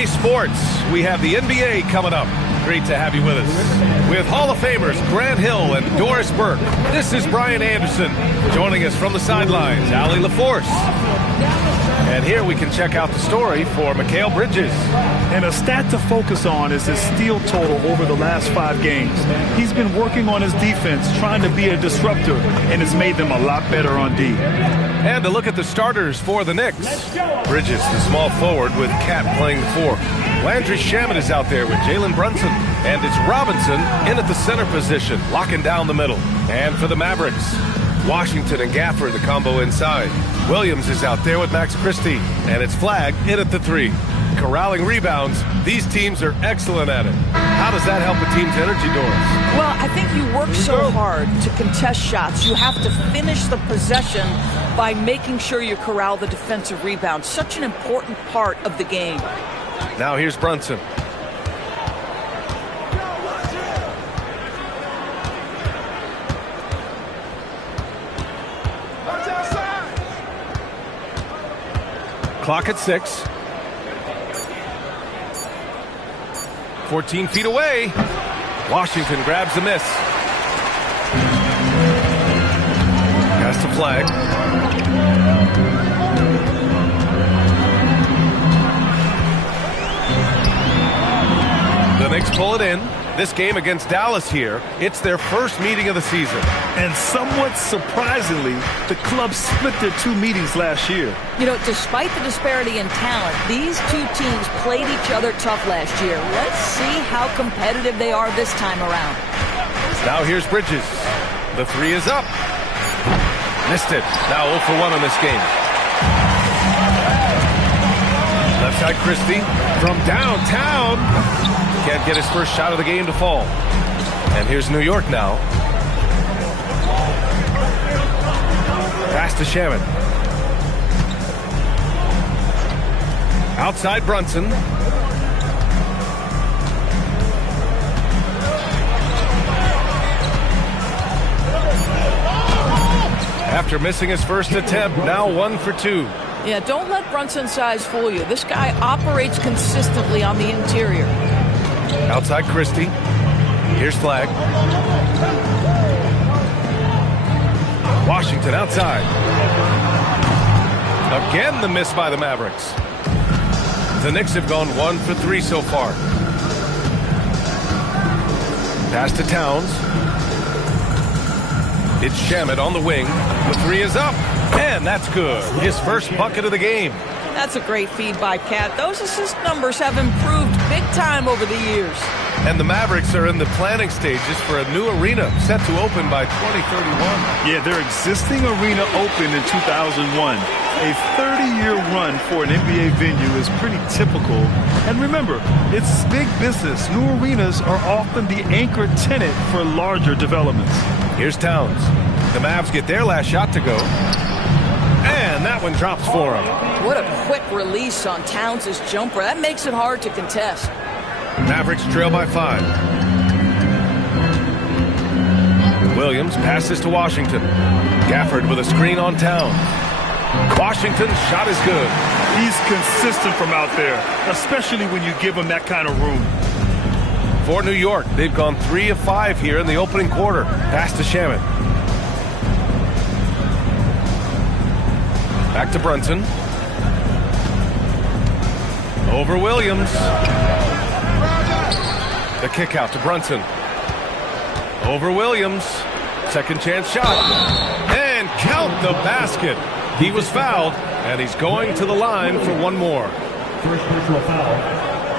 EA Sports, we have the NBA coming up. Great to have you with us. With Hall of Famers Grant Hill and Doris Burke, this is Brian Anderson. Joining us from the sidelines, Allie LaForce. And here we can check out the story for Mikal Bridges. And a stat to focus on is his steal total over the last 5 games. He's been working on his defense, trying to be a disruptor, and it's made them a lot better on D. And to look at the starters for the Knicks. Bridges, the small forward, with Cat playing the 4. Landry Shamet is out there with Jalen Brunson. And it's Robinson in at the center position, locking down the middle. And for the Mavericks, Washington and Gafford, the combo inside. Williams is out there with Max Christie. And it's Flagg in at the 3. Corralling rebounds. These teams are excellent at it. How does that help a team's energy, Doris? Well, I think you work so hard to contest shots. You have to finish the possession by making sure you corral the defensive rebound. Such an important part of the game. Now here's Brunson. Clock at 6. 14 feet away. Washington grabs the miss. Pass to Flagg. The Knicks pull it in. This game against Dallas here, it's their first meeting of the season. And somewhat surprisingly, the club split their 2 meetings last year. You know, despite the disparity in talent, these 2 teams played each other tough last year. Let's see how competitive they are this time around. Now here's Bridges. The 3 is up. Missed it. Now 0 for 1 in this game. Left side Christie from downtown. Can't get his first shot of the game to fall. And here's New York now. Pass to Shamet. Outside Brunson. After missing his first attempt, now 1 for 2. Yeah, don't let Brunson's size fool you. This guy operates consistently on the interior. Outside Christie. Here's Flagg. Washington outside. Again the miss by the Mavericks. The Knicks have gone 1 for 3 so far. Pass to Towns. It's Shamet on the wing. The 3 is up. And that's good. His first bucket of the game. That's a great feed by Cat. Those assist numbers have improved big time over the years. And the Mavericks are in the planning stages for a new arena set to open by 2031. Yeah, their existing arena opened in 2001. A 30-year run for an NBA venue is pretty typical. And remember, it's big business. New arenas are often the anchor tenant for larger developments. Here's Towns. The Mavs get their last shot to go. And that one drops for him. What a quick release on Towns' jumper. That makes it hard to contest. Mavericks trail by 5. Williams passes to Washington. Gafford with a screen on Towns. Washington's shot is good. He's consistent from out there, especially when you give him that kind of room. For New York, they've gone 3 of 5 here in the opening quarter. Pass to Shamet. Back to Brunson. Over Williams. The kick out to Brunson. Over Williams. Second chance shot. And count the basket. He was fouled, and he's going to the line for 1 more. First personal foul.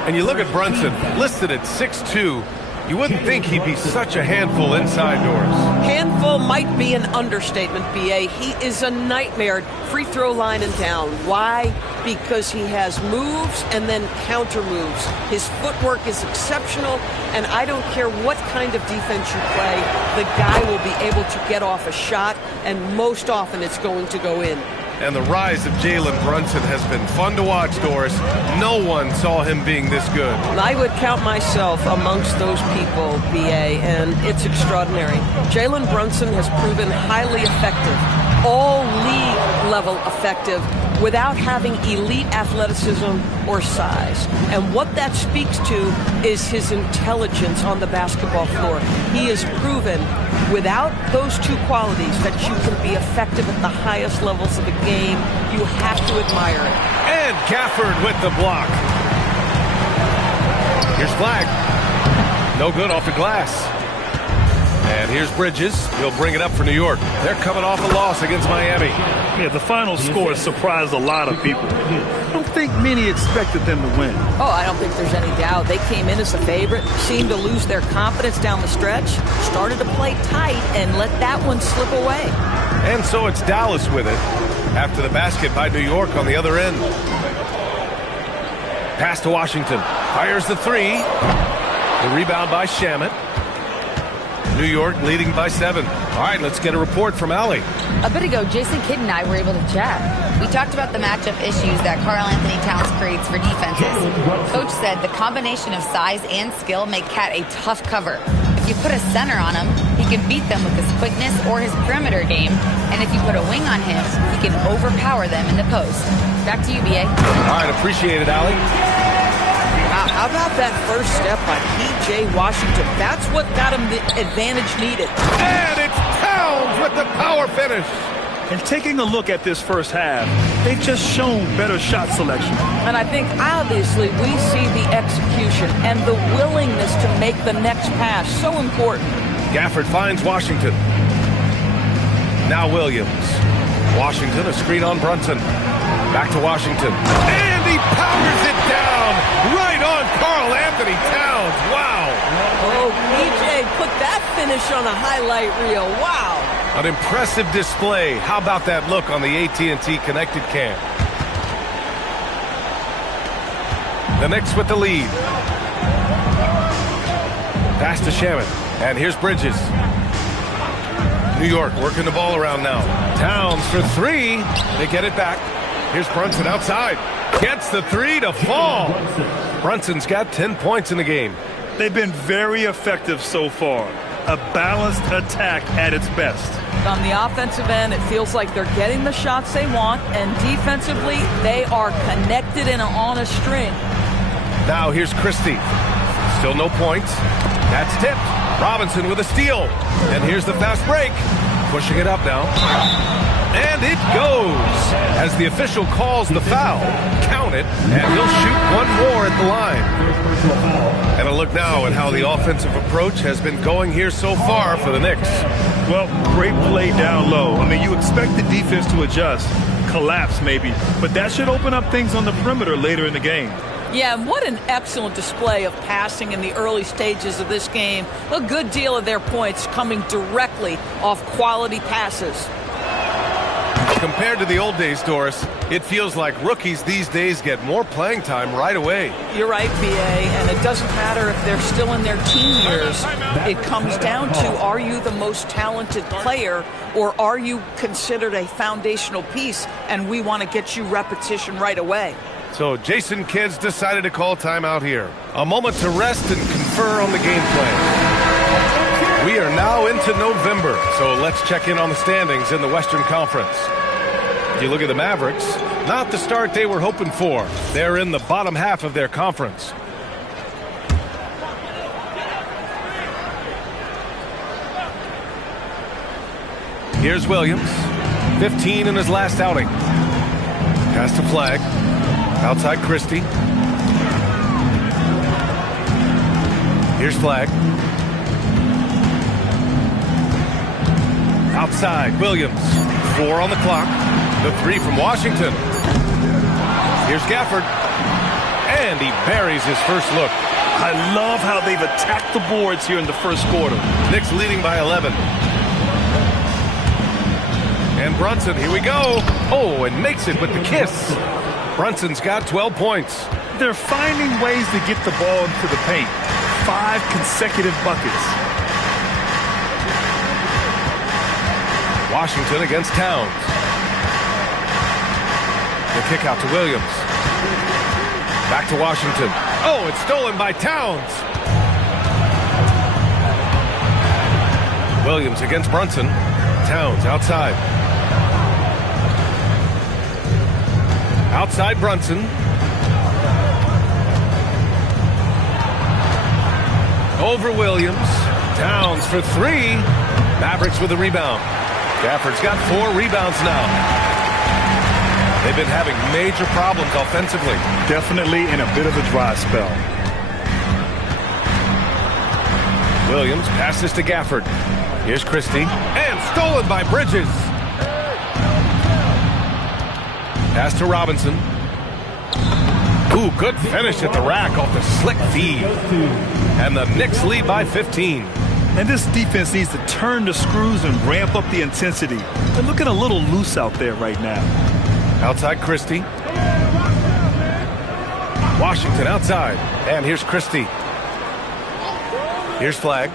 And you look at Brunson, listed at 6'2". You wouldn't think he'd be such a handful inside, Doris. Handful might be an understatement, B.A. He is a nightmare, free throw line and down. Why? Because he has moves and then counter moves. His footwork is exceptional, and I don't care what kind of defense you play, the guy will be able to get off a shot, and most often it's going to go in. And the rise of Jalen Brunson has been fun to watch, Doris. No one saw him being this good. I would count myself amongst those people, B.A., and it's extraordinary. Jalen Brunson has proven highly effective, all league level effective without having elite athleticism or size. And what that speaks to is his intelligence on the basketball floor. He has proven without those two qualities that you can be effective at the highest levels of the game. You have to admire it. And Gafford with the block. Here's Flag. No good off the glass. And here's Bridges. He'll bring it up for New York. They're coming off a loss against Miami. Yeah, the final score surprised a lot of people. I don't think many expected them to win. Oh, I don't think there's any doubt. They came in as the favorite, seemed to lose their confidence down the stretch, started to play tight, and let that one slip away. And so it's Dallas with it after the basket by New York on the other end. Pass to Washington. Fires the three. The rebound by Shamet. New York leading by 7. All right, let's get a report from Allie. A bit ago, Jason Kidd and I were able to chat. We talked about the matchup issues that Karl Anthony Towns creates for defenses. Coach said the combination of size and skill make Cat a tough cover. If you put a center on him, he can beat them with his quickness or his perimeter game. And if you put a wing on him, he can overpower them in the post. Back to you, B.A. All right, appreciate it, Allie. How about that first step by P.J. Washington? That's what got him the advantage needed. And it's Towns with the power finish. And taking a look at this first half, they've just shown better shot selection. And I think, obviously, we see the execution and the willingness to make the next pass so important. Gafford finds Washington. Now Williams. Washington, a screen on Brunson. Back to Washington. And he powers it down right on Karl Anthony Towns. Wow. Oh, PJ put that finish on a highlight reel. Wow. An impressive display. How about that look on the AT&T connected cam? The Knicks with the lead. Pass to Shamet. And here's Bridges. New York working the ball around now. Towns for three. They get it back. Here's Brunson outside. Gets the three to fall. Brunson's got 10 points in the game. They've been very effective so far. A balanced attack at its best. On the offensive end, it feels like they're getting the shots they want, and defensively, they are connected and on a string. Now here's Christie. Still no points. That's tipped. Robinson with a steal. And here's the fast break. Pushing it up now. And it goes. As the official calls the foul, count it, and he'll shoot one more at the line. And a look now at how the offensive approach has been going here so far for the Knicks. Well, great play down low. I mean, you expect the defense to adjust, collapse maybe, but that should open up things on the perimeter later in the game. Yeah, and what an excellent display of passing in the early stages of this game. A good deal of their points coming directly off quality passes. Compared to the old days, Doris, it feels like rookies these days get more playing time right away. You're right, B.A., and it doesn't matter if they're still in their teen years. It comes down to, are you the most talented player, or are you considered a foundational piece, and we want to get you repetition right away. So Jason Kidd's decided to call timeout here. A moment to rest and confer on the game plan. We are now into November, so let's check in on the standings in the Western Conference. You look at the Mavericks, not the start they were hoping for. They're in the bottom half of their conference. Here's Williams, 15 in his last outing. Pass to Flag, outside Christie. Here's Flag. Outside, Williams, 4 on the clock. The three from Washington. Here's Gafford. And he buries his first look. I love how they've attacked the boards here in the first quarter. Knicks leading by 11. And Brunson, here we go. Oh, and makes it with the kiss. Brunson's got 12 points. They're finding ways to get the ball into the paint. 5 consecutive buckets. Washington against Towns. The kick out to Williams. Back to Washington. Oh, it's stolen by Towns. Williams against Brunson. Towns outside. Outside Brunson. Over Williams. Towns for 3. Mavericks with a rebound. Gafford's got 4 rebounds now. They've been having major problems offensively. Definitely in a bit of a dry spell. Williams passes to Gafford. Here's Christie. And stolen by Bridges. Pass to Robinson. Ooh, good finish at the rack off the slick feed. And the Knicks lead by 15. And this defense needs to turn the screws and ramp up the intensity. They're looking a little loose out there right now. Outside Christie. Washington outside. And here's Christie. Here's Flag.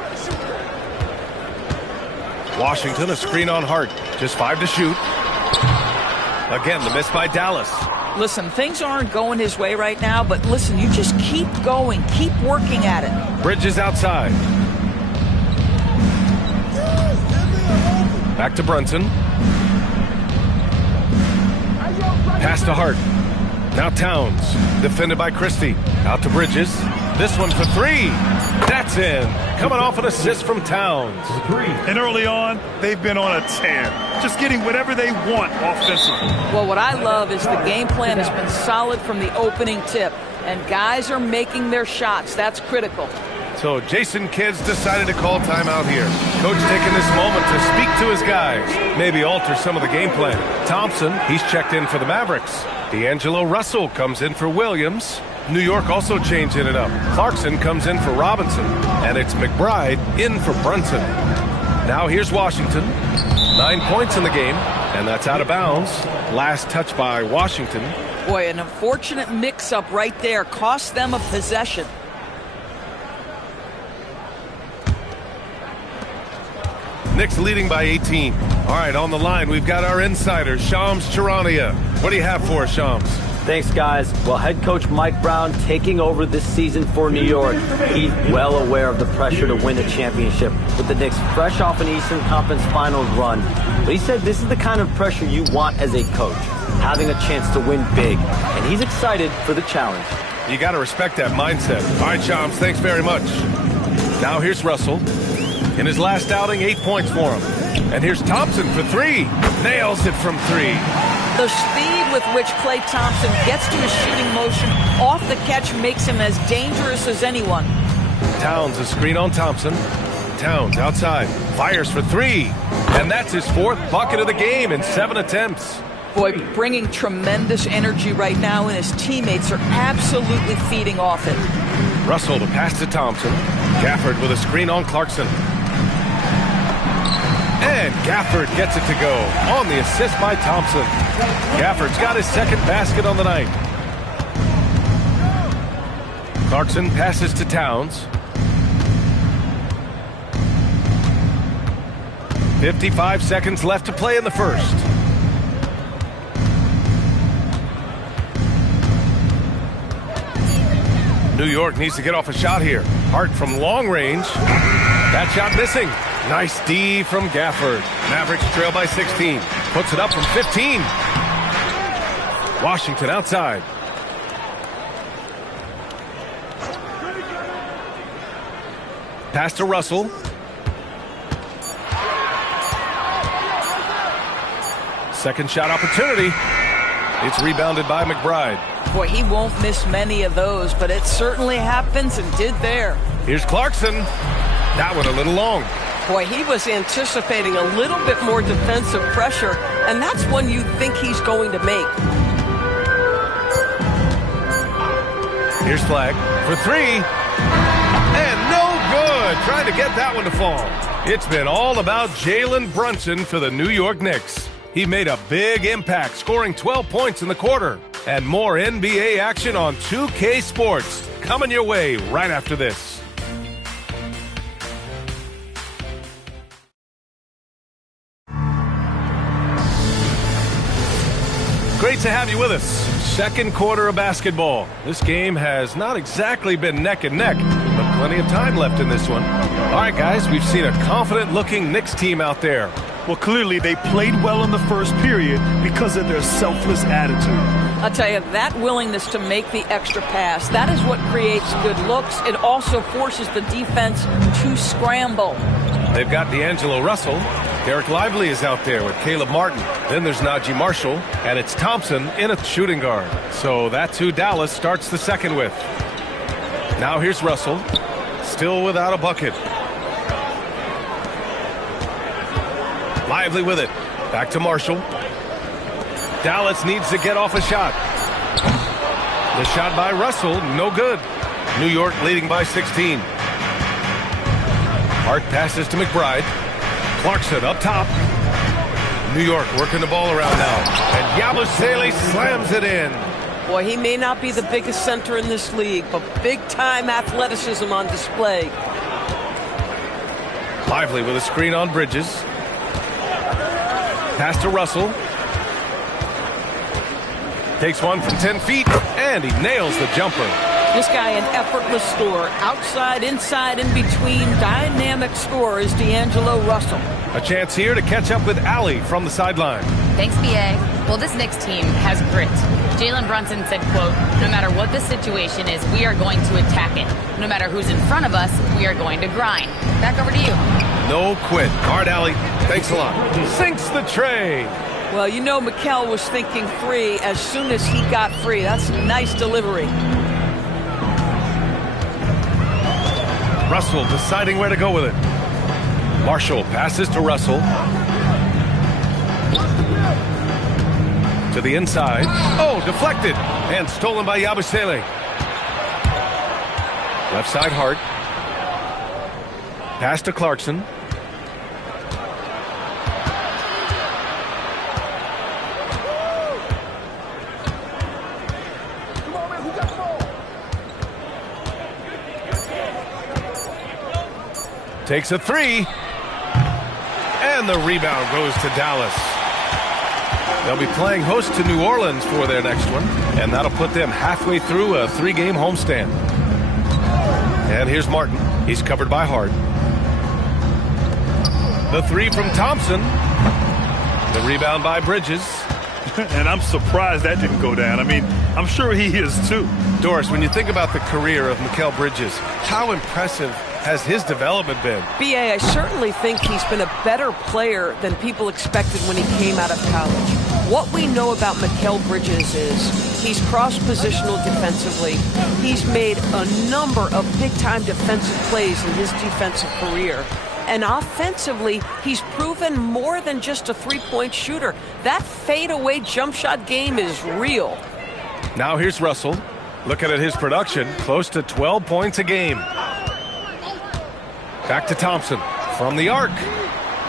Washington, a screen on Hart. Just 5 to shoot. Again, the miss by Dallas. Listen, things aren't going his way right now, but listen, you just keep going. Keep working at it. Bridges outside. Back to Brunson. Pass to Hart. Now Towns. Defended by Christie. Out to Bridges. This one for 3. That's in. Coming off an assist from Towns. And early on, they've been on a tear. Just getting whatever they want offensively. Well, what I love is the game plan has been solid from the opening tip. And guys are making their shots. That's critical. So Jason Kidd's decided to call timeout here. Coach taking this moment to speak to his guys. Maybe alter some of the game plan. Thompson, he's checked in for the Mavericks. D'Angelo Russell comes in for Williams. New York also changing it up. Clarkson comes in for Robinson. And it's McBride in for Brunson. Now here's Washington. 9 points in the game. And that's out of bounds. Last touch by Washington. Boy, an unfortunate mix-up right there. Cost them a possession. Knicks leading by 18. All right, on the line, we've got our insider, Shams Charania. What do you have for us, Shams? Thanks, guys. Well, head coach Mike Brown taking over this season for New York. He's well aware of the pressure to win a championship with the Knicks fresh off an Eastern Conference Finals run. But he said this is the kind of pressure you want as a coach, having a chance to win big. And he's excited for the challenge. You got to respect that mindset. All right, Shams, thanks very much. Now here's Russell. In his last outing, 8 points for him. And here's Thompson for 3. Nails it from 3. The speed with which Klay Thompson gets to his shooting motion off the catch makes him as dangerous as anyone. Towns, a screen on Thompson. Towns outside. Fires for 3. And that's his 4th bucket of the game in 7 attempts. Boy, bringing tremendous energy right now, and his teammates are absolutely feeding off it. Russell to pass to Thompson. Gafford with a screen on Clarkson. And Gafford gets it to go on the assist by Thompson. Gafford's got his 2nd basket on the night. Clarkson passes to Towns. 55 seconds left to play in the first. New York needs to get off a shot here. Hart from long range. That shot missing. Nice D from Gafford. Mavericks trail by 16. Puts it up from 15. Washington outside. Pass to Russell. Second shot opportunity. It's rebounded by McBride. Boy, he won't miss many of those, but it certainly happens and did there. Here's Clarkson. That one a little long. Boy, he was anticipating a little bit more defensive pressure, and that's one you think he's going to make. Here's Flag for 3. And no good. Trying to get that one to fall. It's been all about Jalen Brunson for the New York Knicks. He made a big impact, scoring 12 points in the quarter. And more NBA action on 2K Sports. Coming your way right after this. Great to have you with us. Second quarter of basketball. This game has not exactly been neck and neck, but plenty of time left in this one. All right, guys, we've seen a confident-looking Knicks team out there. Well, clearly they played well in the first period because of their selfless attitude. I'll tell you, that willingness to make the extra pass, that is what creates good looks. It also forces the defense to scramble. They've got D'Angelo Russell. Derek Lively is out there with Caleb Martin. Then there's Najee Marshall, and it's Thompson in at shooting guard. So that's who Dallas starts the second with. Now here's Russell, still without a bucket. Lively with it. Back to Marshall. Dallas needs to get off a shot. The shot by Russell, no good. New York leading by 16. Hart passes to McBride. Clarkson up top. New York working the ball around now. And Yabusele slams it in. Boy, he may not be the biggest center in this league, but big-time athleticism on display. Lively with a screen on Bridges. Pass to Russell. Takes one from 10 feet, and he nails the jumper. This guy an effortless scorer. Outside, inside, in between. Dynamic scorer is D'Angelo Russell. A chance here to catch up with Allie from the sideline. Thanks, BA. Well, this Knicks team has grit. Jalen Brunson said, quote, no matter what the situation is, we are going to attack it. No matter who's in front of us, we are going to grind. Back over to you. No quit. Hard, Allie. Thanks a lot. Sinks the tray. Well, you know Mikal was thinking three as soon as he got free. That's a nice delivery. Russell deciding where to go with it. Marshall passes to Russell. To the inside. Oh, deflected. And stolen by Yabusele. Left side Hart. Pass to Clarkson. Takes a three. And the rebound goes to Dallas. They'll be playing host to New Orleans for their next one, and that'll put them halfway through a 3-game homestand. And here's Martin. He's covered by Hart. The three from Thompson. The rebound by Bridges. And I'm surprised that didn't go down. I mean, I'm sure he is too. Doris, when you think about the career of Mikal Bridges, how impressive has his development been? B.A., I certainly think he's been a better player than people expected when he came out of college. What we know about Mikal Bridges is he's cross-positional defensively. He's made a number of big-time defensive plays in his defensive career. And offensively, he's proven more than just a three-point shooter. That fadeaway jump shot game is real. Now here's Russell. Looking at his production, close to 12 points a game. Back to Thompson from the arc.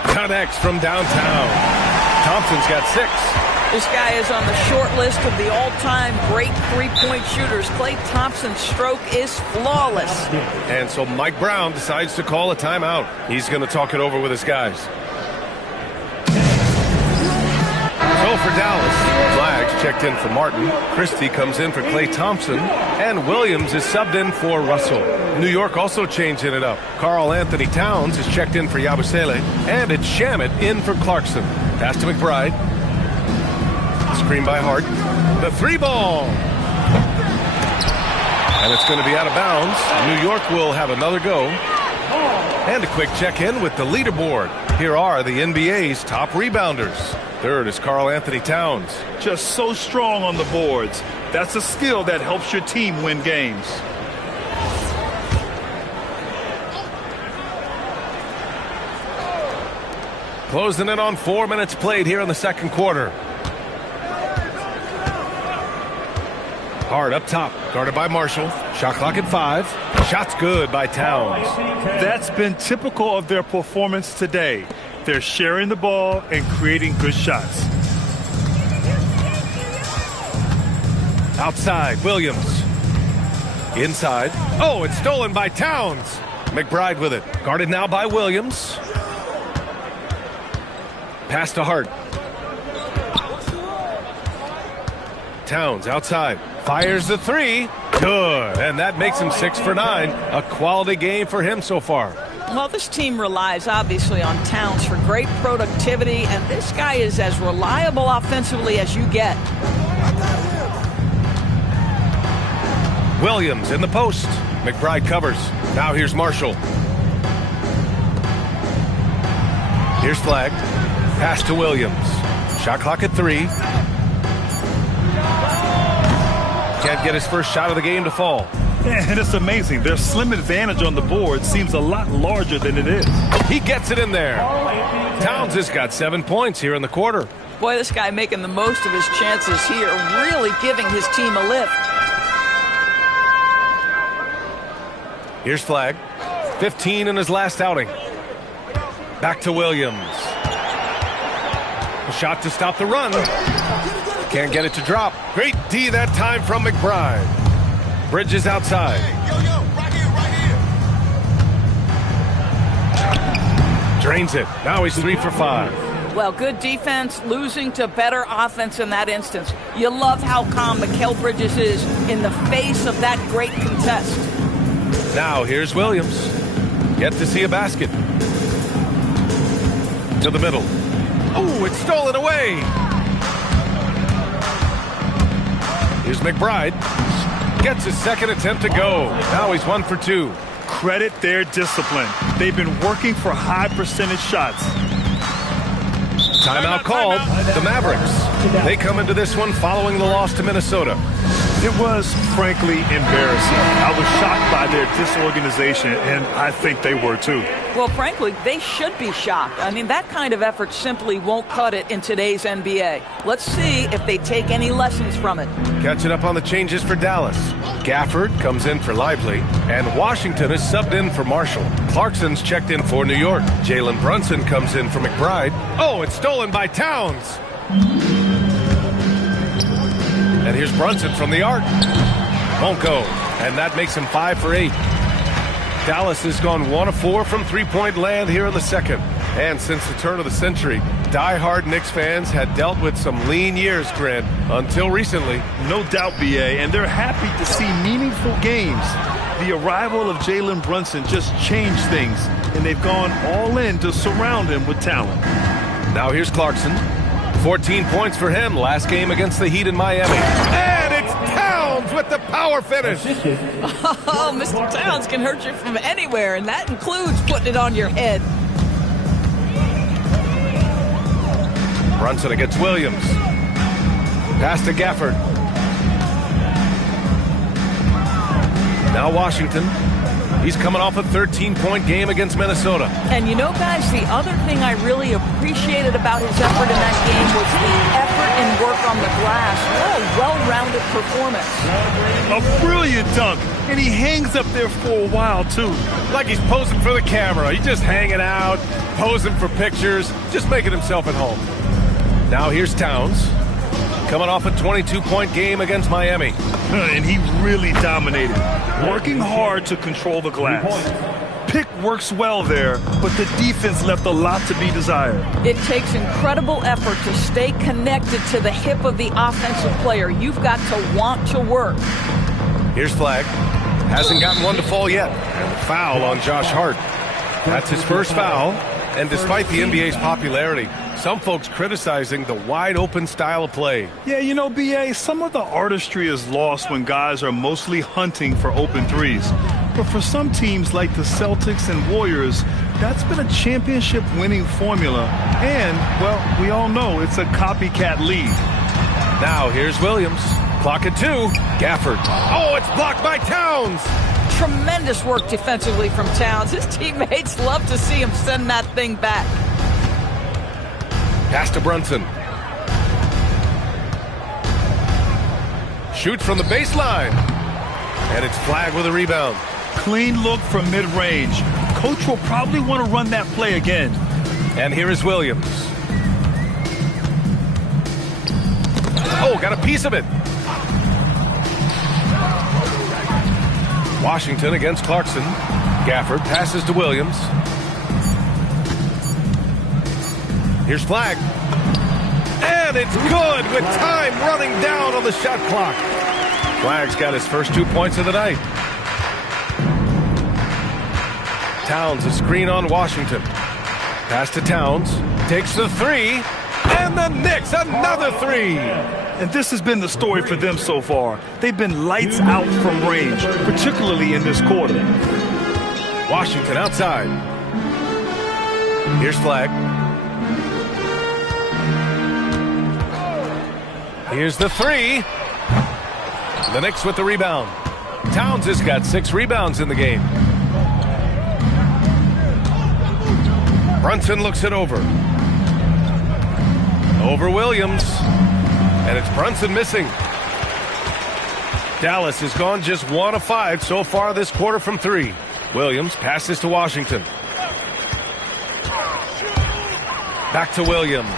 Connects from downtown. Thompson's got 6. This guy is on the short list of the all-time great three-point shooters. Klay Thompson's stroke is flawless. And so Mike Brown decides to call a timeout. He's going to talk it over with his guys. So for Dallas, Flags checked in for Martin. Christie comes in for Klay Thompson. And Williams is subbed in for Russell. New York also changing it up. Karl Anthony Towns is checked in for Yabusele. And it's Shamet in for Clarkson. Pass to McBride. Screen by Hart. The 3-ball. And it's going to be out of bounds. New York will have another go. And a quick check-in with the leaderboard. Here are the NBA's top rebounders. Third is Karl Anthony Towns. Just so strong on the boards. That's a skill that helps your team win games. Closing in on 4 minutes played here in the second quarter. Hart up top, guarded by Marshall. Shot clock at 5. Shots good by Towns. That's been typical of their performance today. They're sharing the ball and creating good shots. Outside, Williams. Inside. Oh, it's stolen by Towns. McBride with it. Guarded now by Williams. Pass to Hart. Towns outside. Fires the 3. Good. And that makes him 6 for 9. A quality game for him so far. Well, this team relies obviously on Towns for great productivity, and this guy is as reliable offensively as you get. Williams in the post. McBride covers. Now here's Marshall. Here's Flagg. Pass to Williams. Shot clock at 3. Can't get his first shot of the game to fall. And it's amazing. Their slim advantage on the board seems a lot larger than it is. He gets it in there. Towns has got 7 points here in the quarter. Boy, this guy making the most of his chances here, really giving his team a lift. Here's Flagg. 15 in his last outing. Back to Williams. A shot to stop the run. Can't get it to drop. Great D that time from McBride. Bridges outside. Drains it. Now he's 3 for 5. Well, good defense, losing to better offense in that instance. You love how calm Mikal Bridges is in the face of that great contest. Now here's Williams. Yet to see a basket. To the middle. Oh, it's stolen away. Here's McBride. Gets his second attempt to go. Now he's 1 for 2. Credit their discipline. They've been working for high percentage shots. Timeout called. The Mavericks. They come into this one following the loss to Minnesota. It was, frankly, embarrassing. I was shocked by their disorganization, and I think they were too. Well, frankly, they should be shocked. I mean, that kind of effort simply won't cut it in today's NBA. Let's see if they take any lessons from it. Catching up on the changes for Dallas. Gafford comes in for Lively, and Washington is subbed in for Marshall. Clarkson's checked in for New York. Jalen Brunson comes in for McBride. Oh, it's stolen by Towns. And here's Brunson from the arc. Won't go. And that makes him 5 for 8. Dallas has gone 1 of 4 from three-point land here in the second. And since the turn of the century, die-hard Knicks fans had dealt with some lean years, Grant, until recently. No doubt, BA, and they're happy to see meaningful games. The arrival of Jalen Brunson just changed things, and they've gone all in to surround him with talent. Now here's Clarkson. 14 points for him last game against the Heat in Miami. And it's Towns with the power finish. Oh, Mr. Towns can hurt you from anywhere, and that includes putting it on your head. Brunson against Williams. Pass to Gafford. Now Washington. He's coming off a 13-point game against Minnesota. And you know, guys, the other thing I really appreciated about his effort in that game was the effort and work on the glass. What a well-rounded performance. A brilliant dunk, and he hangs up there for a while, too. Like he's posing for the camera. He's just hanging out, posing for pictures, just making himself at home. Now here's Towns. Coming off a 22-point game against Miami. And he really dominated, working hard to control the glass. Pick works well there, but the defense left a lot to be desired. It takes incredible effort to stay connected to the hip of the offensive player. You've got to want to work. Here's Flagg. Hasn't gotten one to fall yet. And a foul on Josh Hart. That's his first foul. And despite the NBA's popularity, some folks criticizing the wide-open style of play. Yeah, you know, BA, some of the artistry is lost when guys are mostly hunting for open threes. But for some teams like the Celtics and Warriors, that's been a championship-winning formula. And, well, we all know it's a copycat league. Now here's Williams. Clock at 2. Gafford. Oh, it's blocked by Towns. Tremendous work defensively from Towns. His teammates love to see him send that thing back. Pass to Brunson. Shoots from the baseline. And it's Flagg with a rebound. Clean look from mid-range. Coach will probably want to run that play again. And here is Williams. Oh, got a piece of it. Washington against Clarkson. Gafford passes to Williams. Here's Flagg. And it's good with time running down on the shot clock. Flagg's got his first 2 points of the night. Towns a screen on Washington. Pass to Towns. Takes the 3. And the Knicks another 3. And this has been the story for them so far. They've been lights out from range, particularly in this quarter. Washington outside. Here's Flag. Here's the three. The Knicks with the rebound. Towns has got 6 rebounds in the game. Brunson looks it over. Over Williams. And it's Brunson missing. Dallas has gone just 1 of 5 so far this quarter from 3. Williams passes to Washington. Back to Williams.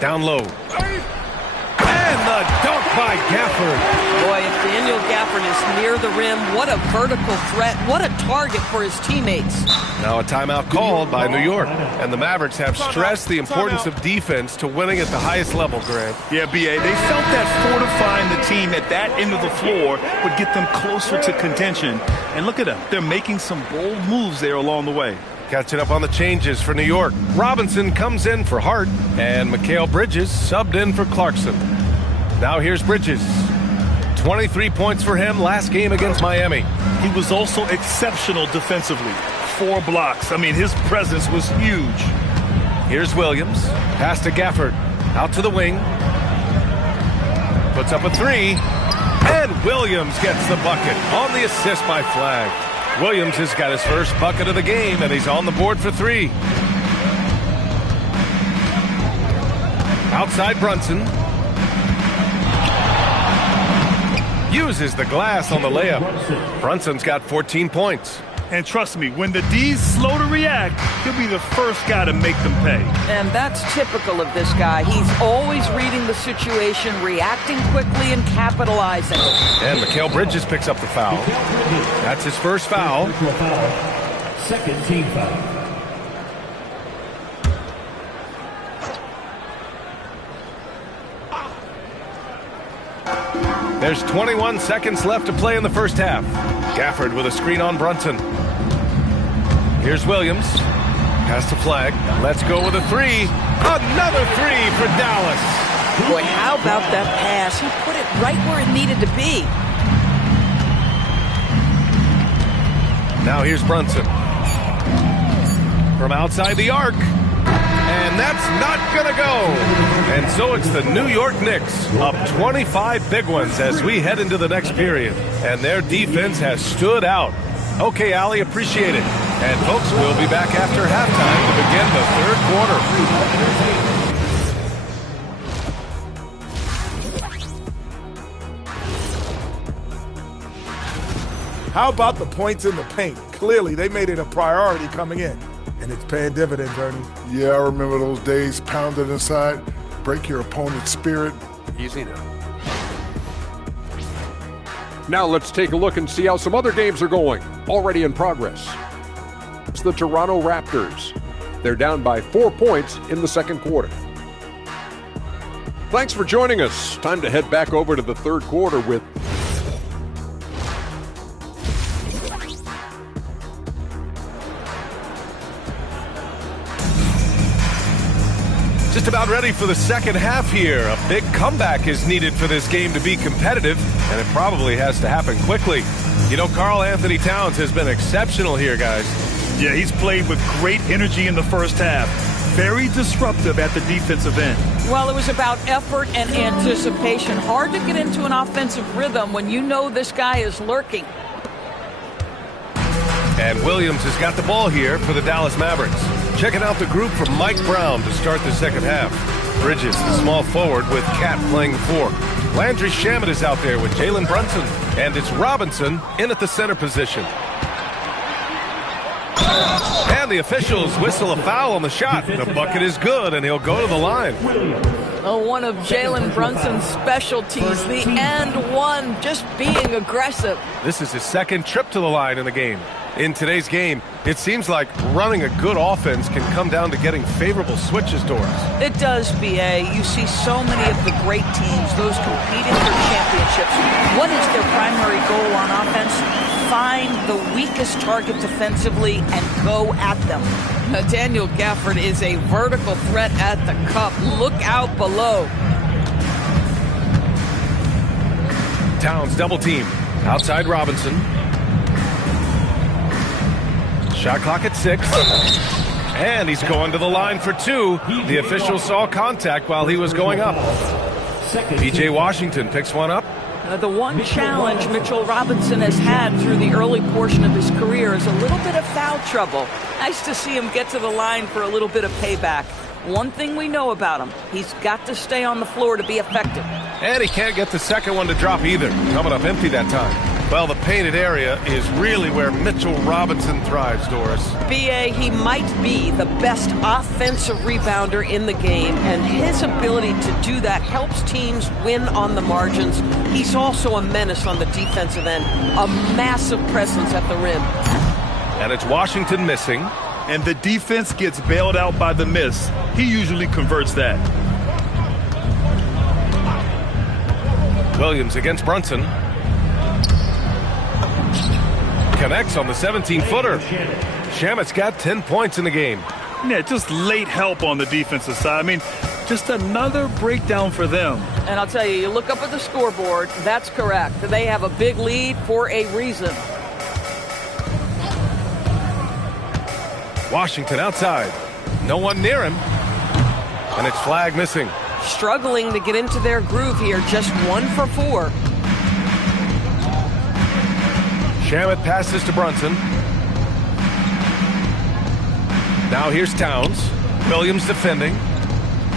Down low. And the dunk by Gafford. Boy, if Daniel Gafford is near the rim, what a vertical threat. What a target for his teammates. Now a timeout called by New York. And the Mavericks have stressed the importance of defense to winning at the highest level, Grant. Yeah, B.A., they felt that fortifying the team at that end of the floor would get them closer to contention. And look at them. They're making some bold moves there along the way. Catching up on the changes for New York. Robinson comes in for Hart, and Mikal Bridges subbed in for Clarkson. Now here's Bridges. 23 points for him last game against Miami. He was also exceptional defensively. 4 blocks. I mean, his presence was huge. Here's Williams. Pass to Gafford. Out to the wing. Puts up a 3. And Williams gets the bucket on the assist by Flag. Williams has got his first bucket of the game, and he's on the board for 3. Outside Brunson. Uses the glass on the layup. Brunson's got 14 points. And trust me, when the D's slow to react, he'll be the first guy to make them pay. And that's typical of this guy. He's always reading the situation, reacting quickly, and capitalizing. And Mikal Bridges picks up the foul. That's his first foul. Second team foul. There's 21 seconds left to play in the first half. Gafford with a screen on Brunson. Here's Williams. Pass to Flag. Let's go with a 3. Another 3 for Dallas. Boy, how about that pass? He put it right where it needed to be. Now here's Brunson. From outside the arc. And that's not going to go. And so it's the New York Knicks up 25 big ones as we head into the next period. And their defense has stood out. Okay, Allie, appreciate it. And folks, we'll be back after halftime to begin the third quarter. How about the points in the paint? Clearly, they made it a priority coming in. And it's paying dividends, Ernie. Yeah, I remember those days pounded inside. Break your opponent's spirit. Easy now. Now let's take a look and see how some other games are going. Already in progress. It's the Toronto Raptors. They're down by 4 points in the second quarter. Thanks for joining us. Time to head back over to the third quarter with Just about ready for the second half here. A big comeback is needed for this game to be competitive, and it probably has to happen quickly. You know, Karl Anthony Towns has been exceptional here, guys. Yeah, he's played with great energy in the first half. Very disruptive at the defensive end. Well, it was about effort and anticipation. Hard to get into an offensive rhythm when you know this guy is lurking. And Williams has got the ball here for the Dallas Mavericks. Checking out the group from Mike Brown to start the second half. Bridges, the small forward, with Cat playing 4. Landry Shamet is out there with Jalen Brunson. And it's Robinson in at the center position. And the officials whistle a foul on the shot. The bucket is good, and he'll go to the line. Oh, one of Jalen Brunson's specialties, the and one, just being aggressive. This is his second trip to the line in the game. In today's game, it seems like running a good offense can come down to getting favorable switches to us. It does, B.A. You see so many of the great teams, those competing for championships. What is their primary goal on offense? find the weakest target defensively and go at them. Daniel Gafford is a vertical threat at the cup. Look out below. Towns double team. Outside Robinson. Shot clock at 6. And he's going to the line for 2. The official saw contact while he was going up. P.J. Washington picks one up. The one challenge Mitchell Robinson has had through the early portion of his career is a little bit of foul trouble. Nice to see him get to the line for a little bit of payback. One thing we know about him, he's got to stay on the floor to be effective. And he can't get the second one to drop either. Coming up empty that time. Well, the painted area is really where Mitchell Robinson thrives, Doris. B.A., he might be the best offensive rebounder in the game, and his ability to do that helps teams win on the margins. He's also a menace on the defensive end, a massive presence at the rim. And it's Washington missing. And the defense gets bailed out by the miss. He usually converts that. Williams against Brunson. Connects on the 17-footer. Shamet's got 10 points in the game. Yeah, just late help on the defensive side. I mean, just another breakdown for them. And I'll tell you, you look up at the scoreboard, that's correct. They have a big lead for a reason. Washington outside. No one near him. And it's flag missing. Struggling to get into their groove here, just 1 for 4. Shamet passes to Brunson. Now here's Towns. Williams defending.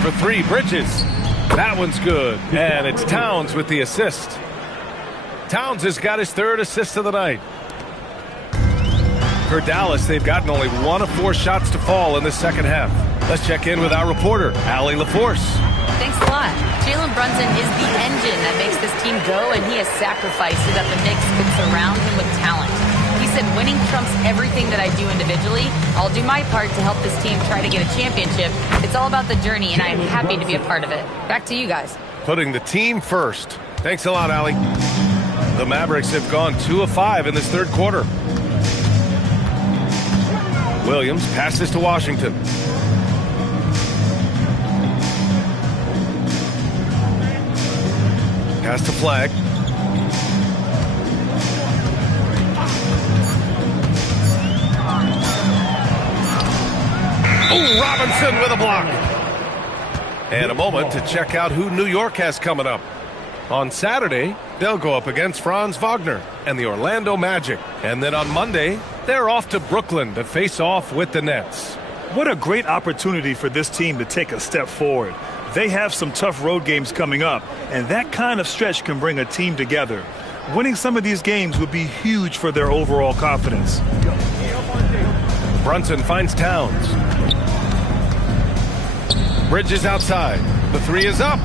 For 3, Bridges. That one's good. And it's Towns with the assist. Towns has got his 3rd assist of the night. For Dallas, they've gotten only 1 of 4 shots to fall in the second half. Let's check in with our reporter, Allie LaForce. Thanks a lot. Jalen Brunson is the engine that makes this team go, and he has sacrificed so that the Knicks could surround him with talent. He said, winning trumps everything that I do individually. I'll do my part to help this team try to get a championship. It's all about the journey, and I am happy to be a part of it. Back to you guys. Putting the team first. Thanks a lot, Allie. The Mavericks have gone 2 of 5 in this 3rd quarter. Williams passes to Washington. Pass to Flag. Oh, Robinson with a block. And a moment to check out who New York has coming up. On Saturday, they'll go up against Franz Wagner and the Orlando Magic. And then on Monday, they're off to Brooklyn to face off with the Nets. What a great opportunity for this team to take a step forward. They have some tough road games coming up, and that kind of stretch can bring a team together. Winning some of these games would be huge for their overall confidence. Brunson finds Towns. Bridges outside. The 3 is up.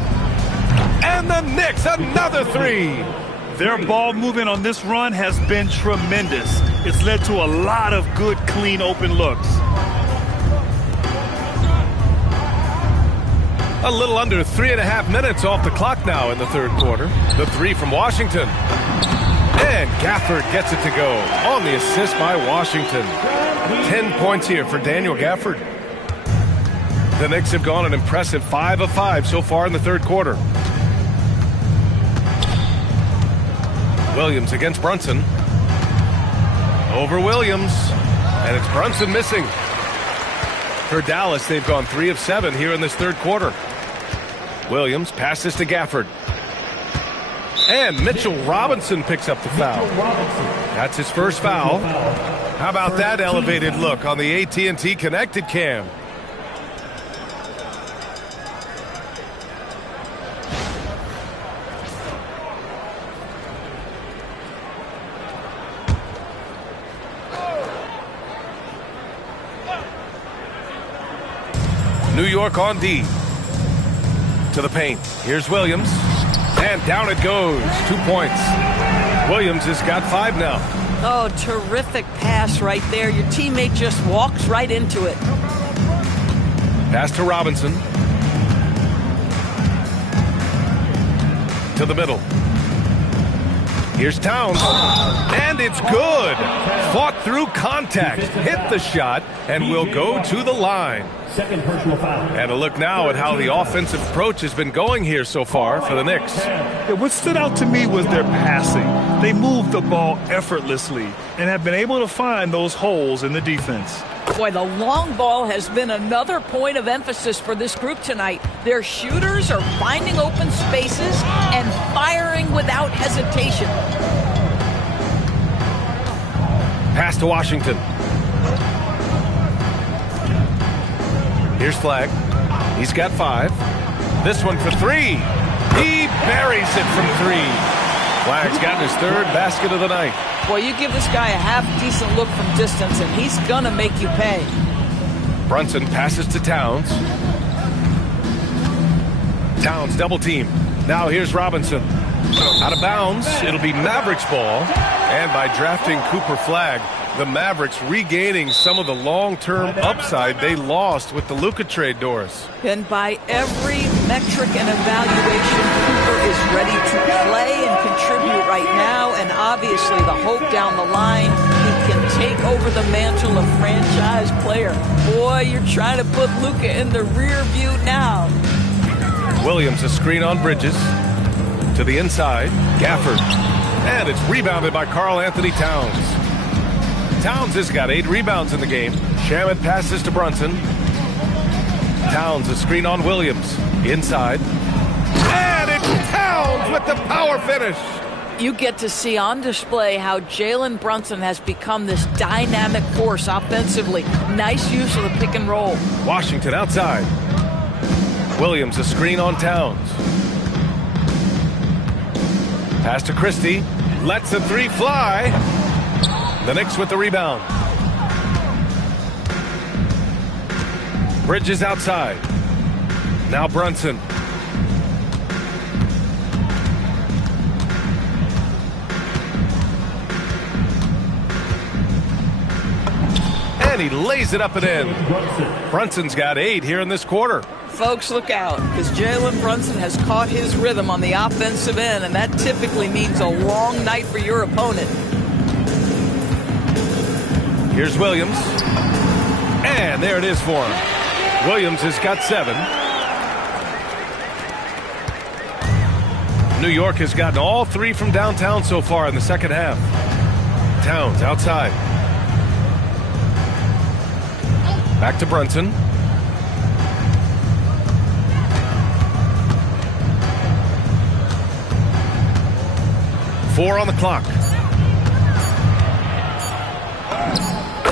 And the Knicks, another 3. Their ball movement on this run has been tremendous. It's led to a lot of good, clean, open looks. A little under 3.5 minutes off the clock now in the 3rd quarter. The 3 from Washington. And Gafford gets it to go on the assist by Washington. 10 points here for Daniel Gafford. The Knicks have gone an impressive 5 of 5 so far in the 3rd quarter. Williams against Brunson. Over Williams. And it's Brunson missing. For Dallas, they've gone 3 of 7 here in this 3rd quarter. Williams passes to Gafford. And Mitchell Robinson picks up the foul. That's his first foul. How about that elevated look on the AT&T Connected Cam? New York on D. To the paint. Here's Williams. And down it goes. 2 points. Williams has got 5 now. Oh, terrific pass right there. Your teammate just walks right into it. Pass to Robinson. To the middle. Here's Towns, and it's good. Fought through contact, hit the shot, and will go to the line. Second personal foul. And a look now at how the offensive approach has been going here so far for the Knicks. Yeah, what stood out to me was their passing. They moved the ball effortlessly and have been able to find those holes in the defense. Boy, the long ball has been another point of emphasis for this group tonight. Their shooters are finding open spaces and firing without hesitation. Pass to Washington. Here's Flag. He's got 5. This one for 3. He buries it from 3. Flag's gotten his 3rd basket of the night. Boy, you give this guy a half-decent look from distance, and he's going to make you pay. Brunson passes to Towns. Towns double team. Now here's Robinson. Out of bounds. It'll be Mavericks ball. And by drafting Cooper Flag, the Mavericks regaining some of the long-term upside they lost with the Luka trade, Doris. And by every metric and evaluation, Cooper is ready to play and contribute right now. And obviously the hope down the line, he can take over the mantle of franchise player. Boy, you're trying to put Luka in the rear view now. Williams, a screen on Bridges. To the inside, Gafford. And it's rebounded by Karl Anthony Towns. Towns has got 8 rebounds in the game. Shamet passes to Brunson. Towns, a screen on Williams. Inside. And it's Towns with the power finish. You get to see on display how Jalen Brunson has become this dynamic force offensively. Nice use of the pick and roll. Washington outside. Williams, a screen on Towns. Pass to Christie. Lets the 3 fly. The Knicks with the rebound. Bridges outside. Now Brunson. And he lays it up and in. Brunson's got 8 here in this quarter. Folks, look out, because Jalen Brunson has caught his rhythm on the offensive end, and that typically means a long night for your opponent. Here's Williams. And there it is for him. Williams has got 7. New York has gotten all 3 from downtown so far in the second half. Towns outside. Back to Brunson. Four on the clock.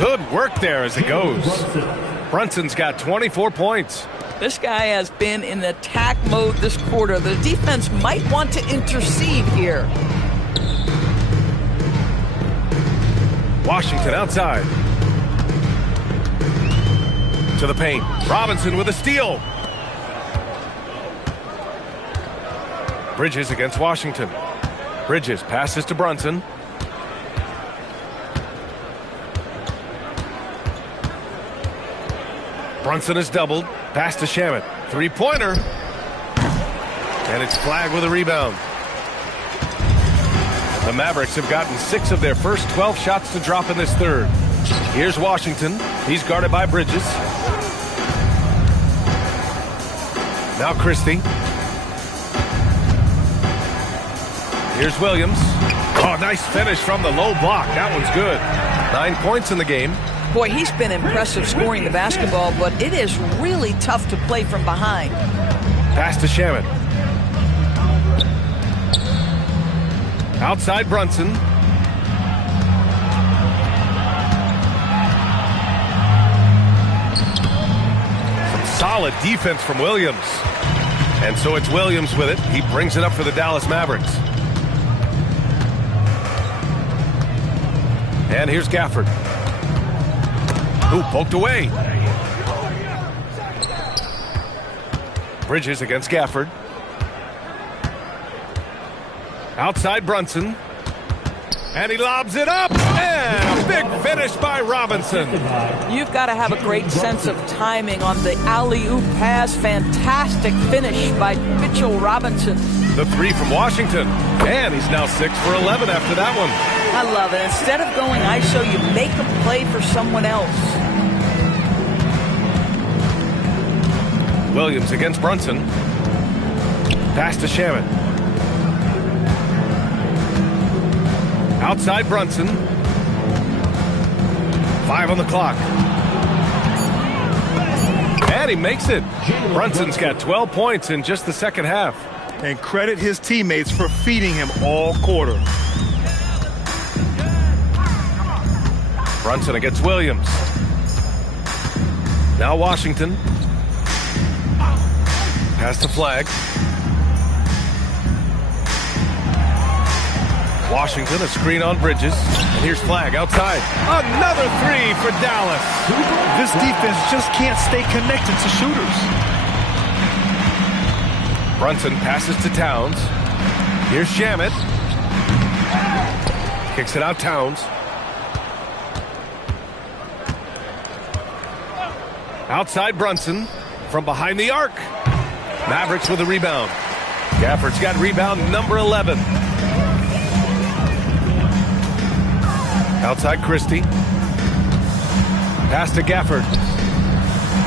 Good work there as it goes. Brunson's got 24 points. This guy has been in attack mode this quarter. The defense might want to intercede here. Washington outside. To the paint. Robinson with a steal. Bridges against Washington. Bridges passes to Brunson. Brunson is doubled. Pass to Shamet. 3-pointer. And it's Flag with a rebound. The Mavericks have gotten 6 of their first 12 shots to drop in this third. Here's Washington. He's guarded by Bridges. Now Christie. Here's Williams. Oh, nice finish from the low block. That one's good. 9 points in the game. Boy, he's been impressive scoring the basketball, but it is really tough to play from behind. Pass to Shamet. Outside Brunson. Some solid defense from Williams. And so it's Williams with it. He brings it up for the Dallas Mavericks. And here's Gafford. Ooh, poked away. Bridges against Gafford. Outside Brunson. And he lobs it up. And a Big finish by Robinson. You've got to have a great sense of timing on the alley-oop pass. Fantastic finish by Mitchell Robinson. The three from Washington. And he's now 6 for 11 after that one. I love it. Instead of going ISO, you make a play for someone else. Williams against Brunson. Pass to Shaman. Outside Brunson. 5 on the clock. And he makes it. Brunson's got 12 points in just the second half. And credit his teammates for feeding him all quarter. Brunson against Williams. Now Washington. Pass to Flag. Washington, a screen on Bridges. And here's Flag outside. Another three for Dallas. This defense just can't stay connected to shooters. Brunson passes to Towns. Here's Shamet. Kicks it out Towns. Outside Brunson from behind the arc. Mavericks with a rebound. Gafford's got rebound number 11. Outside Christie. Pass to Gafford.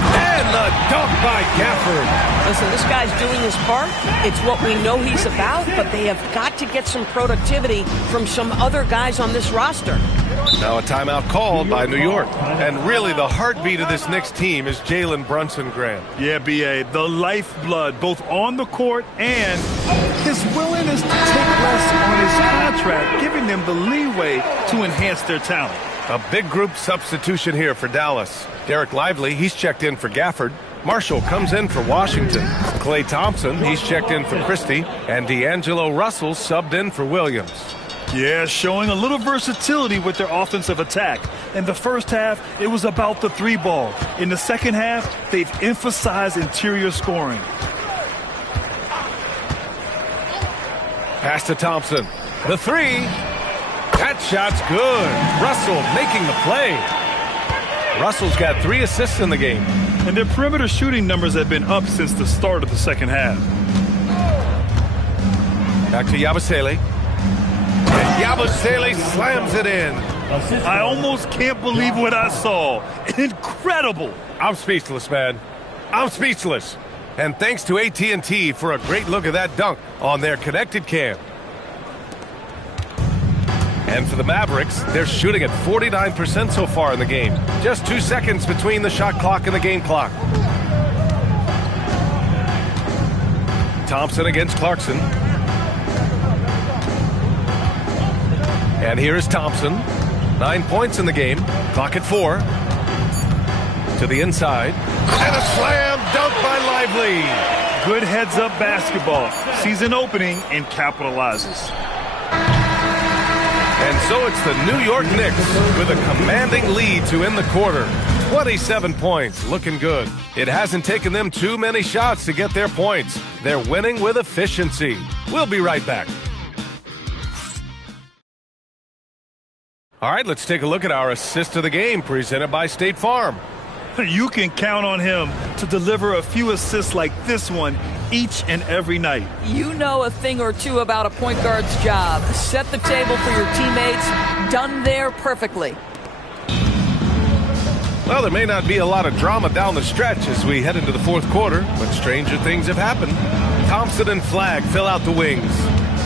And the dunk by Gafford. Listen, this guy's doing his part. It's what we know he's about, but they have got to get some productivity from some other guys on this roster. Now a timeout called by New York. And really the heartbeat of this Knicks team is Jalen Brunson, Graham. Yeah, B.A., the lifeblood, both on the court and his willingness to take less on his contract, giving them the leeway to enhance their talent. A big group substitution here for Dallas. Derek Lively, he's checked in for Gafford. Marshall comes in for Washington. Klay Thompson, he's checked in for Christie. And D'Angelo Russell subbed in for Williams. Yeah, showing a little versatility with their offensive attack. In the first half, it was about the three ball. In the second half, they've emphasized interior scoring. Pass to Thompson. The three. That shot's good. Russell making the play. Russell's got 3 assists in the game. And their perimeter shooting numbers have been up since the start of the second half. Back to Yabusele. And Yabusele slams it in. I almost can't believe what I saw. Incredible. I'm speechless, man. I'm speechless. And thanks to AT&T for a great look at that dunk on their connected cam. And for the Mavericks, they're shooting at 49% so far in the game. Just 2 seconds between the shot clock and the game clock. Thompson against Clarkson. And here is Thompson. 9 points in the game. Clock at 4. To the inside. And a slam dunk by Lively. Good heads-up basketball. Season opening and capitalizes. And so it's the New York Knicks with a commanding lead to end the quarter. 27 points, looking good. It hasn't taken them too many shots to get their points. They're winning with efficiency. We'll be right back. All right, let's take a look at our assist of the game presented by State Farm. You can count on him to deliver a few assists like this one each and every night. You know a thing or two about a point guard's job. Set the table for your teammates. Done there perfectly. Well, there may not be a lot of drama down the stretch as we head into the fourth quarter, but stranger things have happened. Thompson and Flag fill out the wings.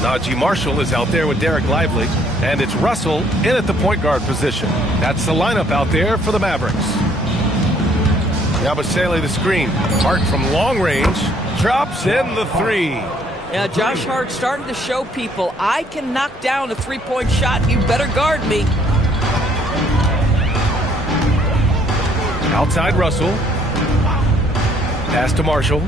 Najee Marshall is out there with Derek Lively, and it's Russell in at the point guard position. That's the lineup out there for the Mavericks. Yabusele the screen. Hart from long range drops in the three. Yeah, Josh Hart starting to show people, I can knock down a three-point shot. You better guard me. Outside Russell. Pass to Marshall.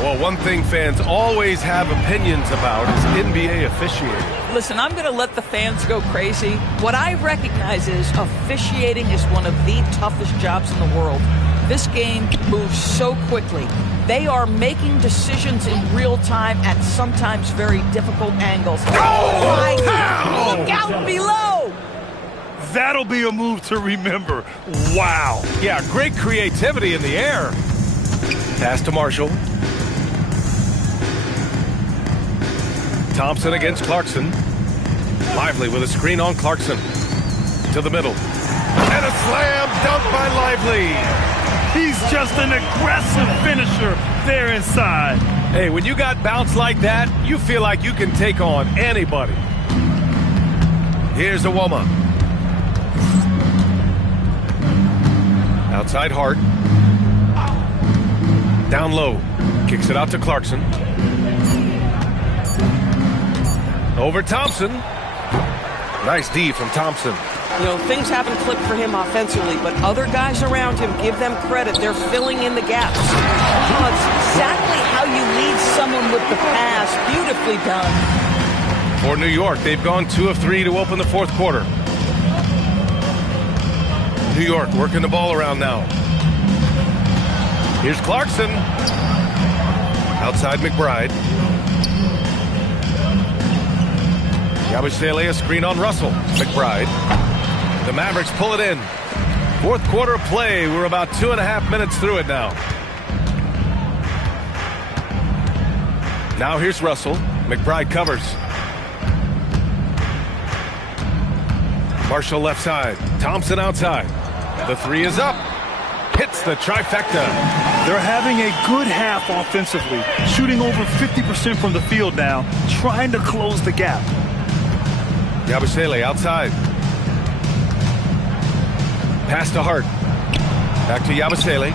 Well, one thing fans always have opinions about is NBA officiating. Listen, I'm going to let the fans go crazy. What I recognize is officiating is one of the toughest jobs in the world. This game moves so quickly. They are making decisions in real time at sometimes very difficult angles. Oh my God! Look out below! That'll be a move to remember. Wow. Yeah, great creativity in the air. Pass to Marshall. Thompson against Clarkson. Lively with a screen on Clarkson. To the middle. And a slam dunk by Lively. He's just an aggressive finisher there inside. Hey, when you got bounce like that, you feel like you can take on anybody. Here's Awoma. Outside Hart. Down low. Kicks it out to Clarkson. Over Thompson. Nice D from Thompson. You know, things haven't clicked for him offensively, but other guys around him, give them credit. They're filling in the gaps. Oh, it's exactly how you lead someone with the pass. Beautifully done. For New York, they've gone 2 of 3 to open the fourth quarter. New York working the ball around now. Here's Clarkson. Outside McBride. Yabusele, a screen on Russell. McBride. The Mavericks pull it in. Fourth quarter play. We're about 2.5 minutes through it now. Now here's Russell. McBride covers. Marshall left side. Thompson outside. The three is up. Hits the trifecta. They're having a good half offensively, shooting over 50% from the field now, trying to close the gap. Yabusele outside. Pass to Hart. Back to Yabusele.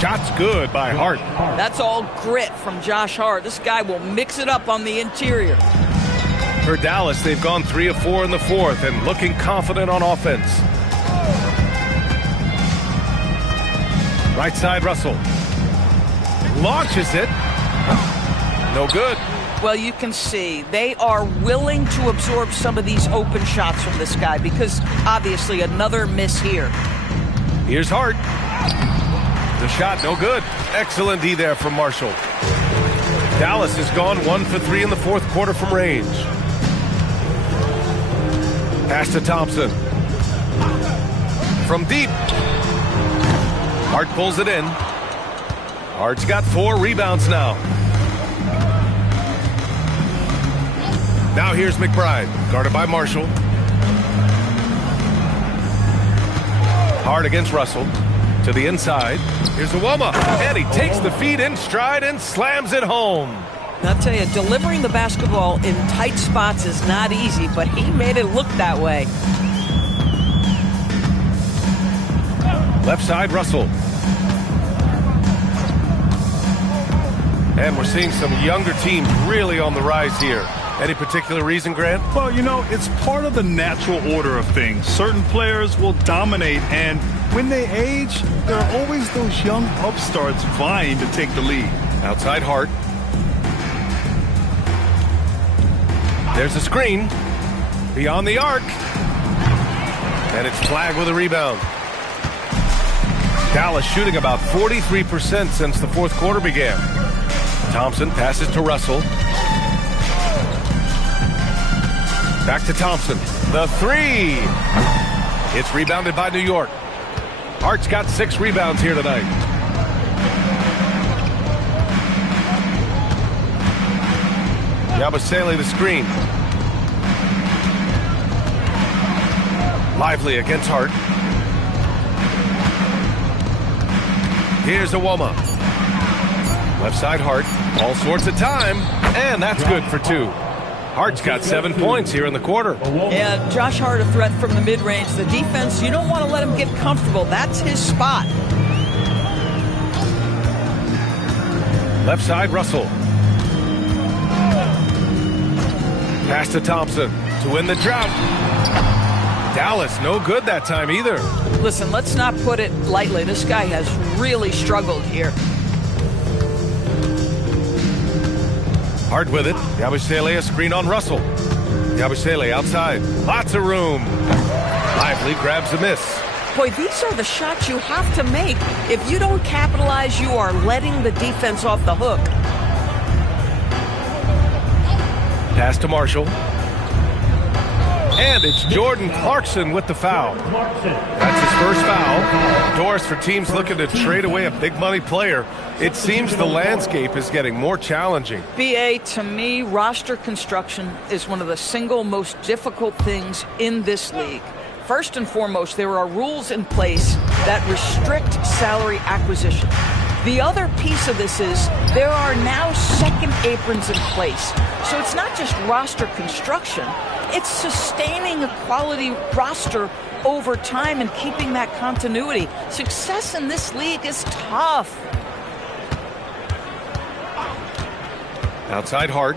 Shot's good by Hart. That's all grit from Josh Hart. This guy will mix it up on the interior. For Dallas, they've gone 3 of 4 in the fourth and looking confident on offense. Right side, Russell. Launches it. No good. Well, you can see they are willing to absorb some of these open shots from this guy because obviously another miss here. Here's Hart. The shot, no good. Excellent D there from Marshall. Dallas has gone 1 for 3 in the fourth quarter from range. Pass to Thompson. From deep. Hart pulls it in. Hart's got 4 rebounds now. Now here's McBride, guarded by Marshall. Hart against Russell. To the inside. Here's Awoma. And he takes the feed in stride and slams it home. I'll tell you, delivering the basketball in tight spots is not easy, but he made it look that way. Left side, Russell. And we're seeing some younger teams really on the rise here. Any particular reason, Grant? Well, you know, it's part of the natural order of things. Certain players will dominate, and when they age, there are always those young upstarts vying to take the lead. Outside Hart. There's a screen. Beyond the arc. And it's flagged with a rebound. Dallas shooting about 43% since the fourth quarter began. Thompson passes to Russell. Back to Thompson. The three. It's rebounded by New York. Hart's got 6 rebounds here tonight. Yabusele the screen. Lively against Hart. Here's Awoma. Left side Hart. All sorts of time. And that's good for 2. Hart's got 7 points here in the quarter. Yeah, Josh Hart a threat from the mid-range. The defense, you don't want to let him get comfortable. That's his spot. Left side, Russell. Pass to Thompson to win the drought. Dallas, no good that time either. Listen, let's not put it lightly. This guy has really struggled here. Hart with it. Yabusele a screen on Russell. Yabusele outside. Lots of room. Lively grabs a miss. Boy, these are the shots you have to make. If you don't capitalize, you are letting the defense off the hook. Pass to Marshall. And it's Jordan Clarkson with the foul. That's his first foul. Doris, for teams looking to trade away a big money player, it seems the landscape is getting more challenging. BA, to me, roster construction is one of the single most difficult things in this league. First and foremost, there are rules in place that restrict salary acquisition. The other piece of this is there are now second aprons in place. So it's not just roster construction, it's sustaining a quality roster over time and keeping that continuity. Success in this league is tough. Outside Hart.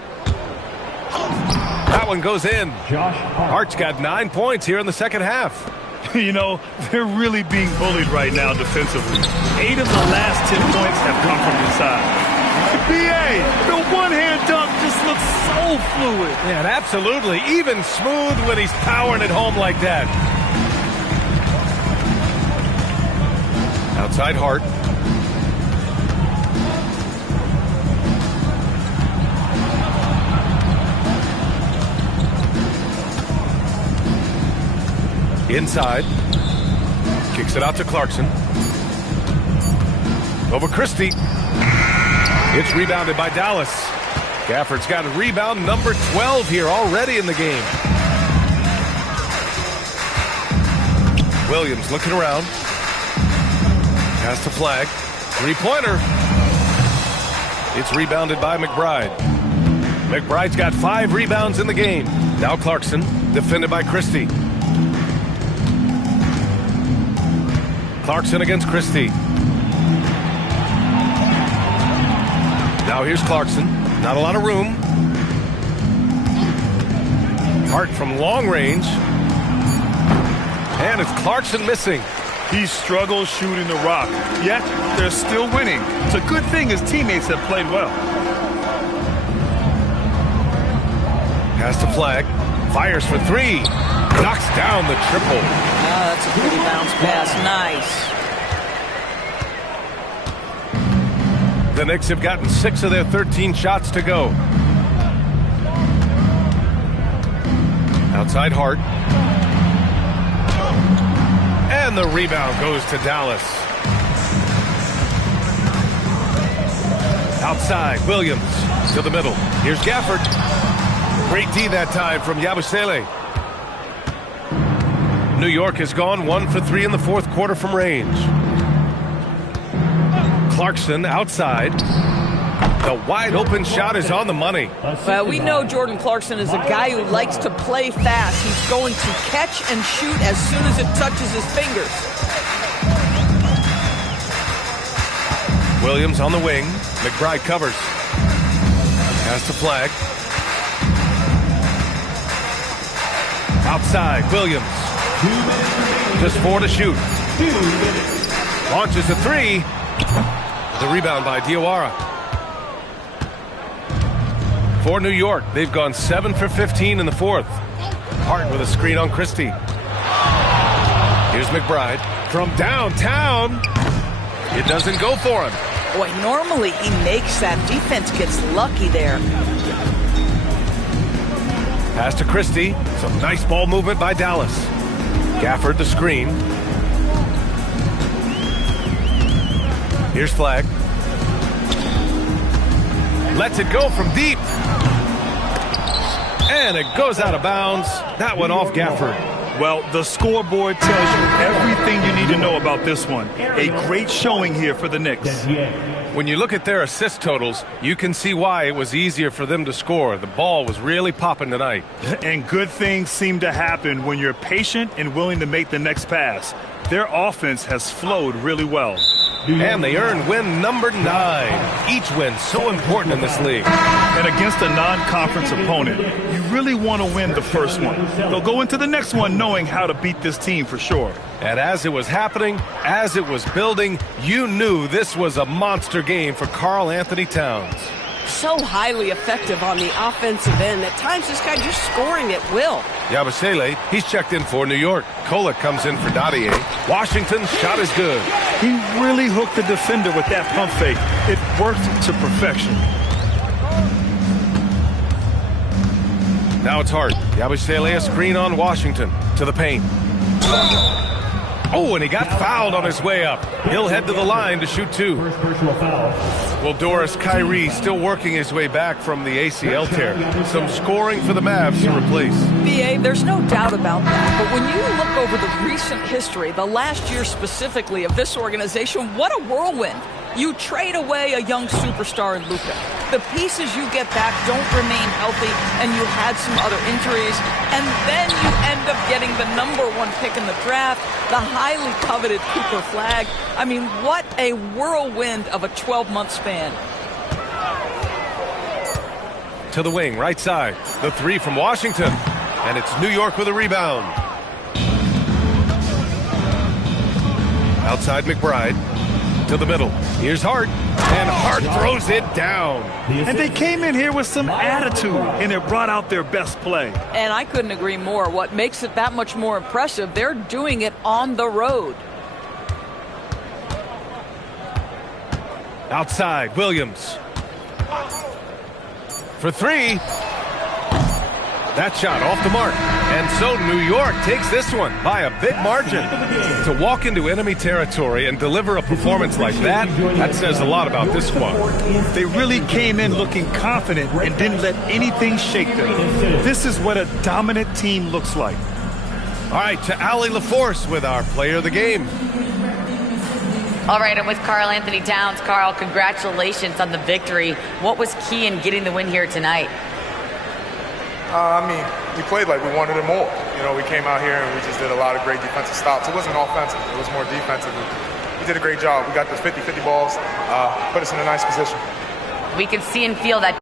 That one goes in. Hart's got 9 points here in the second half. You know, they're really being bullied right now defensively. 8 of the last 10 points have come from inside. BA, the one-hand dunk just looks so fluid. Yeah, absolutely. Even smooth when he's powering it home like that. Outside Hart. Inside. Kicks it out to Clarkson. Over Christie. It's rebounded by Dallas. Gafford's got a rebound number 12 here already in the game. Williams looking around. Pass to Flag. Three-pointer. It's rebounded by McBride. McBride's got 5 rebounds in the game. Now Clarkson, defended by Christie. Clarkson against Christie. Now here's Clarkson. Not a lot of room. Hart from long range. And it's Clarkson missing. He struggles shooting the rock, yet they're still winning. It's a good thing his teammates have played well. Pass to Flag. Fires for 3. Knocks down the triple. That's a pretty bounce pass. Nice. The Knicks have gotten 6 of their 13 shots to go. Outside Hart. And the rebound goes to Dallas. Outside, Williams to the middle. Here's Gafford. Great D that time from Yabusele. New York has gone 1 for 3 in the fourth quarter from range. Clarkson outside. The wide open shot is on the money. Well, we know Jordan Clarkson is a guy who likes to play fast. He's going to catch and shoot as soon as it touches his fingers. Williams on the wing. McBride covers. Pass to Flag. Outside, Williams. Just 4 to shoot. Launches a 3. The rebound by Diawara. For New York, they've gone 7 for 15 in the fourth. Hart with a screen on Christie. Here's McBride from downtown. It doesn't go for him. Boy, normally he makes that. Defense gets lucky there. Pass to Christie. Some nice ball movement by Dallas. Gafford the screen. Here's Flag. Lets it go from deep. And it goes out of bounds. That one off Gafford. Well, the scoreboard tells you everything you need to know about this one. A great showing here for the Knicks. When you look at their assist totals, you can see why it was easier for them to score. The ball was really popping tonight. And good things seem to happen when you're patient and willing to make the next pass. Their offense has flowed really well. And they earned win number 9. Each win so important in this league. And against a non-conference opponent, you really want to win the first one. They'll go into the next one knowing how to beat this team for sure. And as it was happening, as it was building, you knew this was a monster game for Karl Anthony Towns. So highly effective on the offensive end. At times, this guy just scoring at will. Yabusele, he's checked in for New York. Kola comes in for Dadier. Washington's shot is good. He really hooked the defender with that pump fake. It worked to perfection. Now it's Hart. Yabusele, a screen on Washington. To the paint. Oh, and he got fouled on his way up. He'll head to the line to shoot 2. First personal foul. Well, Doris, Kyrie still working his way back from the ACL tear. Some scoring for the Mavs to replace. BA, there's no doubt about that. But when you look over the recent history, the last year specifically of this organization, what a whirlwind. You trade away a young superstar in Luka. The pieces you get back don't remain healthy, and you had some other injuries, and then you end up getting the #1 pick in the draft, the highly coveted Cooper Flag. I mean, what a whirlwind of a 12-month span. To the wing, right side. The 3 from Washington, and it's New York with a rebound. Outside McBride. To the middle. Here's Hart. And Hart throws it down. And they came in here with some attitude, and it brought out their best play. And I couldn't agree more. What makes it that much more impressive, they're doing it on the road. Outside, Williams. For 3. That shot off the mark. And so New York takes this one by a big margin. To walk into enemy territory and deliver a performance like that, that says a lot about this squad. They really came in looking confident and didn't let anything shake them. This is what a dominant team looks like. All right, to Allie LaForce with our player of the game. All right, I'm with Karl Anthony Towns. Karl, congratulations on the victory. What was key in getting the win here tonight? I mean, we played like we wanted it more. You know, we came out here and we just did a lot of great defensive stops. It wasn't offensive. It was more defensive. We did a great job. We got those 50-50 balls, put us in a nice position. We can see and feel that